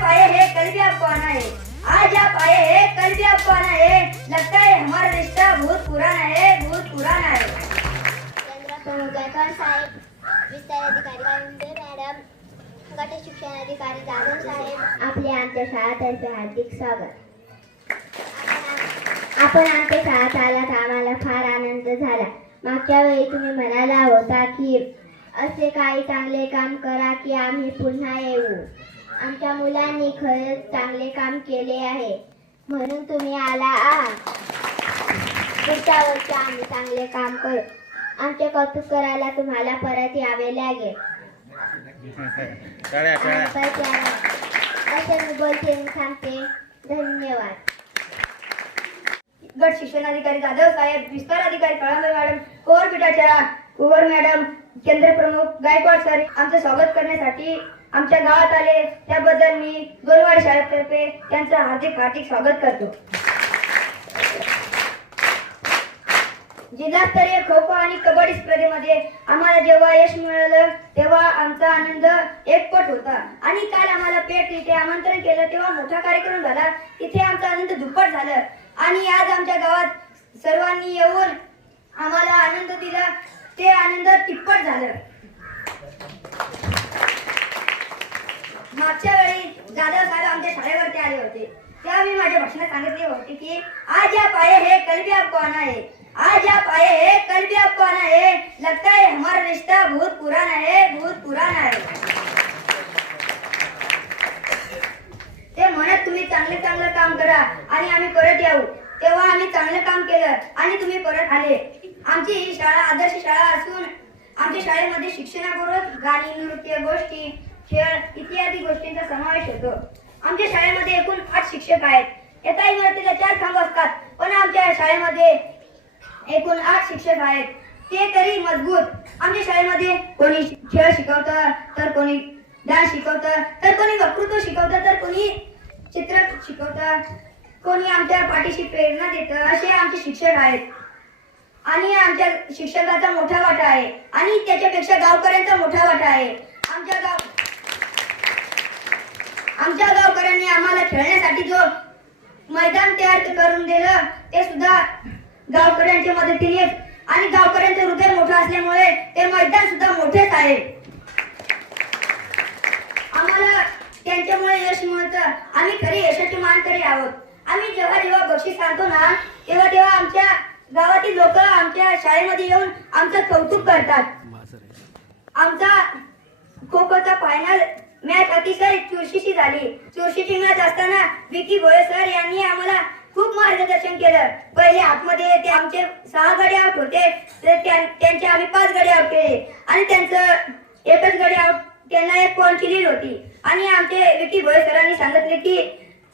पाए है कल भी आपको आना है आज आप आए है कल भी आपको आना है लगता है हमारा रिश्ता बहुत पुराना है बहुत पुराना है साहेब विस्तार अधिकारी मॅडम गट शिक्षण अधिकारी जाधव साहेब आपले आमच्या शाळातर्फे हार्दिक स्वागत. आपण आमच्या शाळेत आलात आम्हाला फार आनंद झाला. मागच्या वेळी तुम्ही म्हणाला होता की असे काही चांगले काम करा की आम्ही पुन्हा येऊ. आमच्या मुलांनी खरंच चांगले काम केले आहे. म्हणून तुम्ही आला आहात. पुढच्या वर्षी आम्ही चांगले काम करू. आमचे कौतुक करायला तुम्हाला परत यावे लागेल. असे मी बोलते आणि थांबते. धन्यवाद. गट शिक्षण अधिकारी जाधव साहेब विस्तार अधिकारी कळंबे मॅडम कोर पिठाच्या कुवर मॅडम केंद्र प्रमुख गायकवाड सर आमचं स्वागत करण्यासाठी आमच्या गावात आले त्याबद्दल मी दोनवाडी शाळेतर्फे त्यांचं हार्दिक हार्दिक स्वागत करतो. जिल्हास्तरीय खो खो आणि कबड्डी स्पर्धेमध्ये आम्हाला जेव्हा यश मिळालं तेव्हा आमचा आनंद एकपट होता. आणि काल आम्हाला पेट तिथे आमंत्रण केलं तेव्हा मोठा कार्यक्रम झाला. तिथे आमचा आनंद दुप्पट झालं. आणि आज आमच्या गावात सर्वांनी येऊन आम्हाला आनंद दिला. ते आनंद तिप्पट झालं. मागच्या वेळी जाधव साहेब आमच्या शाळेवरती आले होते. तेव्हा मी माझ्या भाषणात सांगितले होते की आज या आए हे कल भी आपको आना आज आप आए है कल भी आपको आना है लगता है हमारा रिश्ता बहुत पुराना है बहुत पुराना है. ते म्हणत तुम्ही चांगले चांगलं काम करा आणि आम्ही परत येऊ. तेव्हा आम्ही चांगलं काम केलं आणि तुम्ही परत आले. आमची ही शाळा आदर्श शाळा असून आमच्या शाळेमध्ये शिक्षणाबरोबर गाणी नृत्य गोष्टी खेळ इत्यादी गोष्टींचा समावेश होतो. आमच्या शाळेमध्ये एकूण आठ शिक्षक आहेत. एका इमारतीला चार खांब असतात. पण आमच्या शाळेमध्ये एकूण आठ शिक्षक आहेत. ते तरी मजबूत. आमच्या शाळेमध्ये कोणी खेळ शिकवतं तर कोणी डान्स शिकवतं तर कोणी वक्तृत्व शिकवतं तर कोणी चित्र शिकवतं कोणी आमच्या पाठीशी प्रेरणा देतं असे आमचे शिक्षक आहेत. आणि आमच्या शिक्षकाचा मोठा वाटा आहे. आणि त्याच्यापेक्षा गावकऱ्यांचा मोठा वाटा आहे. आमच्या गाव आमच्या गावकऱ्यांनी आम्हाला खेळण्यासाठी जो मैदान तयार करून दिलं ते सुद्धा गावकऱ्यांच्या मदतीने आणि गावकऱ्यांचं हृदय मोठं असल्यामुळे ते मैदान सुद्धा मोठेच आहे. आम्हाला त्यांच्यामुळे यश मिळतं. आम्ही खरी यशाचे मानकरी आहोत. आम्ही जेव्हा जेव्हा बक्षीस आणतो ना तेव्हा तेव्हा आमच्या गावातील लोक आमच्या शाळेमध्ये येऊन आमचं कौतुक करतात. आमचा खो खोचा फायनल मॅच अतिशय चुरशीची झाली. चुरशीची मॅच असताना विकी भोये सर यांनी आम्हाला खूप मार्गदर्शन केलं. पहिले आतमध्ये ते आमचे सहा गडी आउट होते. तर त्यांचे आम्ही पाच गडी आउट केले. आणि त्यांचं एकच गडी आउट त्यांना एक पॉईंटची लीड होती आणि आमचे विकी भोये सरांनी सांगितले की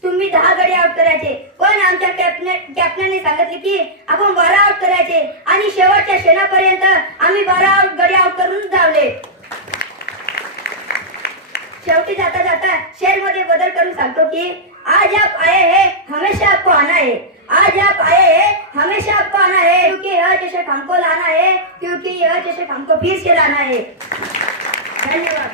तुम्ही दहा गडी आउट करायचे पण आमच्या कॅप्टन कॅप्टनने सांगितले की आपण बारा आउट करायचे आणि शेवटच्या क्षणापर्यंत आम्ही बारा आउट गडे आउट करून धावले. शेवटी जाता जाता शेरमध्ये बदल करून सांगतो की आज आप आए हैं हमेशा आपको आना है. आज आप आए हैं हमेशा आपको आना है. क्योंकि यह चषक हमको लाना है क्योंकि यह चषक हमको फिर से लाना है. धन्यवाद।